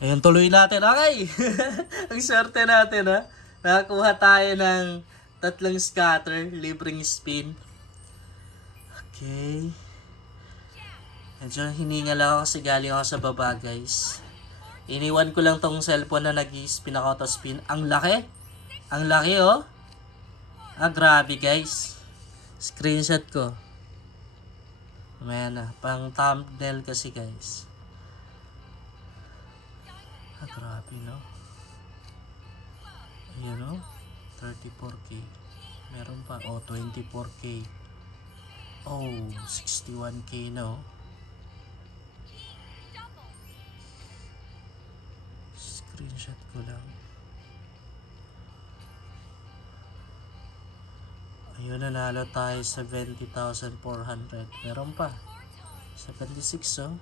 Ayun, tuloy natin. Okay. Ang swerte natin, ha. Nakakuha tayo ng tatlong scatter, libreng spin. Okay. Medyo hiningal ako kasi galing ako sa baba, guys. Iniwan ko lang tong cellphone na nag-spin ako to spin. Ang laki. Ang laki, oh. Grabe, guys. Screenshot ko. Ayan na. Pang thumbnail kasi, guys. Grabe, no? Ayan, oh. 34K. Meron pa. 24K. 61K na, oh. Screenshot ko lang. Ayun, nanalo tayo 70,400. Meron pa. 76, oh.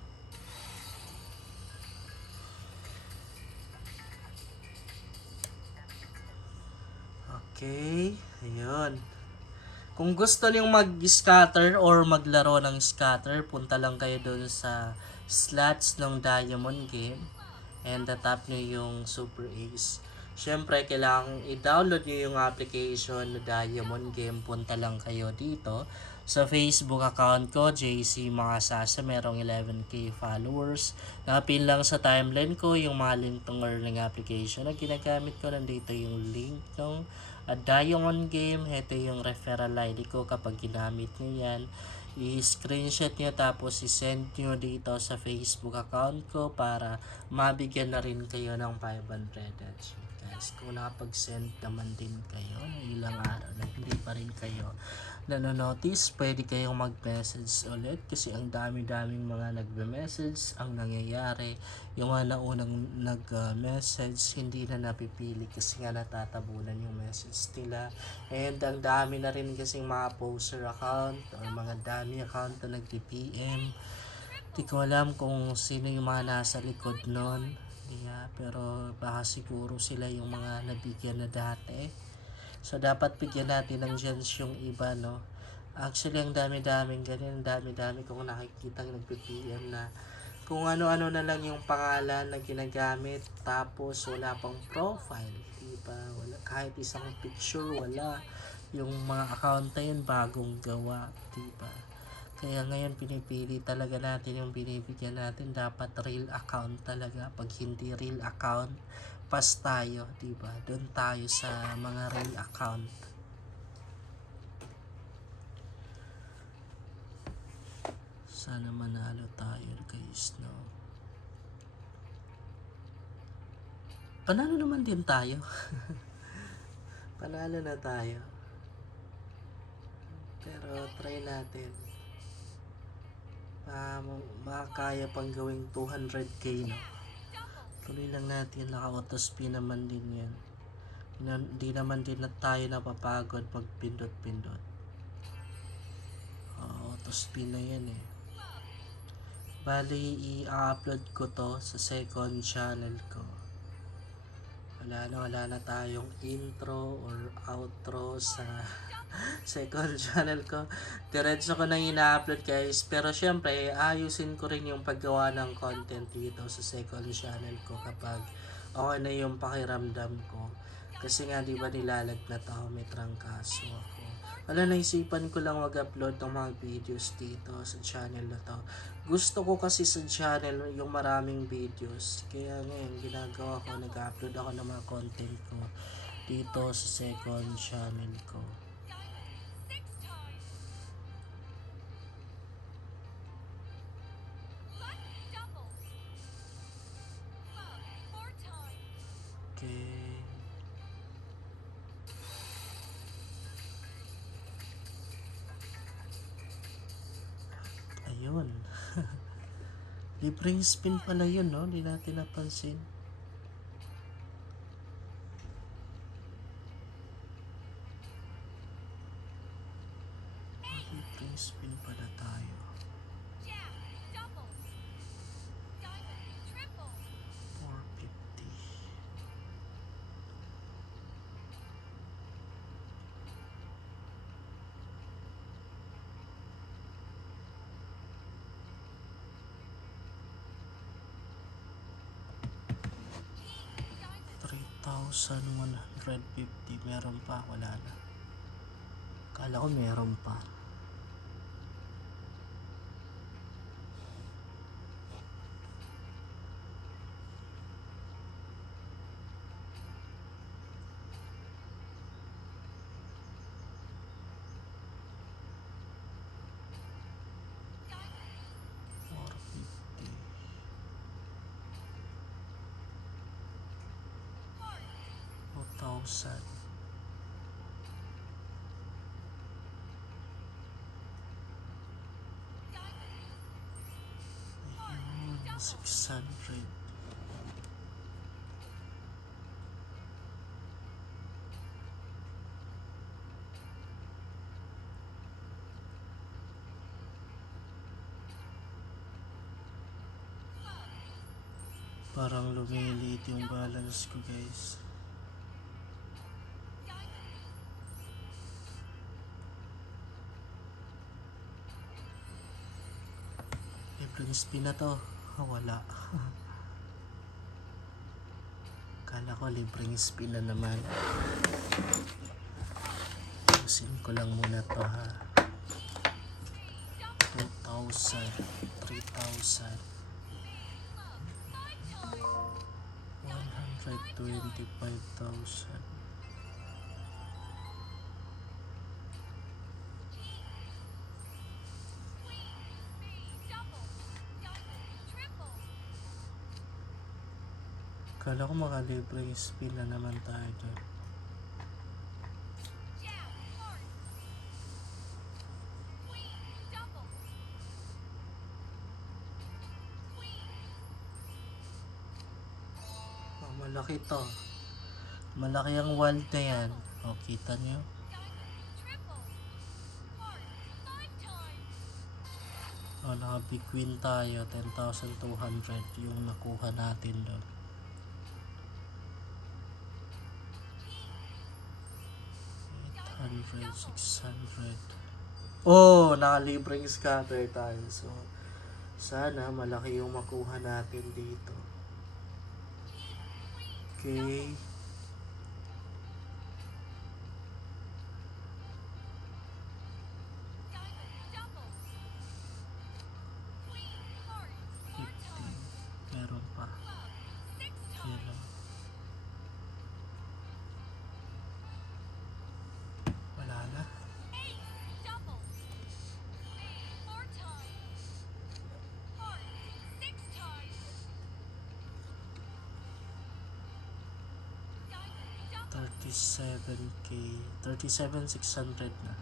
Okay. Ayun. Kung gusto niyong mag-scatter or maglaro ng scatter, punta lang kayo doon sa slots ng Diamond Game and tap niyo yung Super Ace. Siyempre, kailangan i-download niyo yung application na Diamond Game. Punta lang kayo dito sa Facebook account ko, JC Makasasa. Merong 11K followers. Napin lang sa timeline ko yung mga link ng earning application na ginagamit ko. Nandito yung link ng Diamond Game. Ito yung referral ID ko kapag ginamit nyo yan. I-screenshot nyo tapos i-send nyo dito sa Facebook account ko para mabigyan na rin kayo ng 500. Guys, kung nakapag-send naman din kayo ng ilang araw na hindi pa rin kayo nanonotice, pwede kayong mag-message ulit kasi ang dami-daming mga nagbe-message ang nangyayari. Yung mga naunang nag-message hindi na napipili kasi nga natatabunan yung message nila. And ang dami na rin kasing mga poster account or mga dami account na nag-PM. Di ko alam kung sino yung mga nasa likod nun. Yeah, pero baka siguro sila yung mga nabigyan na dati. So, dapat bigyan natin ng chance yung iba, no? Actually, ang dami-daming ganyan. Ang dami-dami kong nakikita nagpi-PM na kung ano-ano na lang yung pangalan na ginagamit. Tapos, wala pang profile. Diba? Wala, kahit isang picture, wala. Yung mga account na yun, bagong gawa. Diba? Kaya ngayon pinipili talaga natin yung binibigyan natin. Dapat real account talaga. Pag hindi real account, pass tayo, diba? Doon tayo sa mga real account. Sana manalo tayo, guys, no? Panalo naman din tayo. Panalo na tayo. Pero try natin. Makakaya pang gawing 200k, no? Tuloy lang natin, naka-auto spin naman din yan. Hindi naman din na tayo napapagod pag pindot-pindot. Auto spin na yan eh. Bali, i-upload ko to sa second channel ko. Wala na tayong intro or outro sa second channel ko. Diretso ko nang ina-upload, guys. Pero syempre, ayusin ko rin yung paggawa ng content dito sa second channel ko kapag okay na yung pakiramdam ko. Kasi nga, di ba, nilalagnat ako, may trangkaso ako. Naisipan ko lang mag-upload ng mga videos dito sa channel na to. Gusto ko kasi sa channel yung maraming videos. Kaya ngayon, ginagawa ko, nag-upload ako ng mga content ko dito sa second channel ko. Okay. Ayun. Libreng spin pala yun, no? Hindi natin napansin. Libreng spin pala tayo. 450. 2,150. Meron pa, wala na. Kala ko meron pa. Thousand. Ayun, 600. Parang lumiliit yung balance ko, guys. Libreng spin na to. Wala. Kala ko libreng spin na naman. Usin ko lang muna to, ha. 2,000, 3,000, 125,000. Kala ko makalibreng spin na naman tayo dyan. Malaki to. Malaki ang wild na yan. O, kita nyo? O, naka-big win tayo. 10,200 yung nakuha natin doon. $800, 600. Oh, naka-libreng scatter tayo. So, sana malaki yung makuha natin dito. Okay. Meron pa. Yun. Wala na. $37,600 na.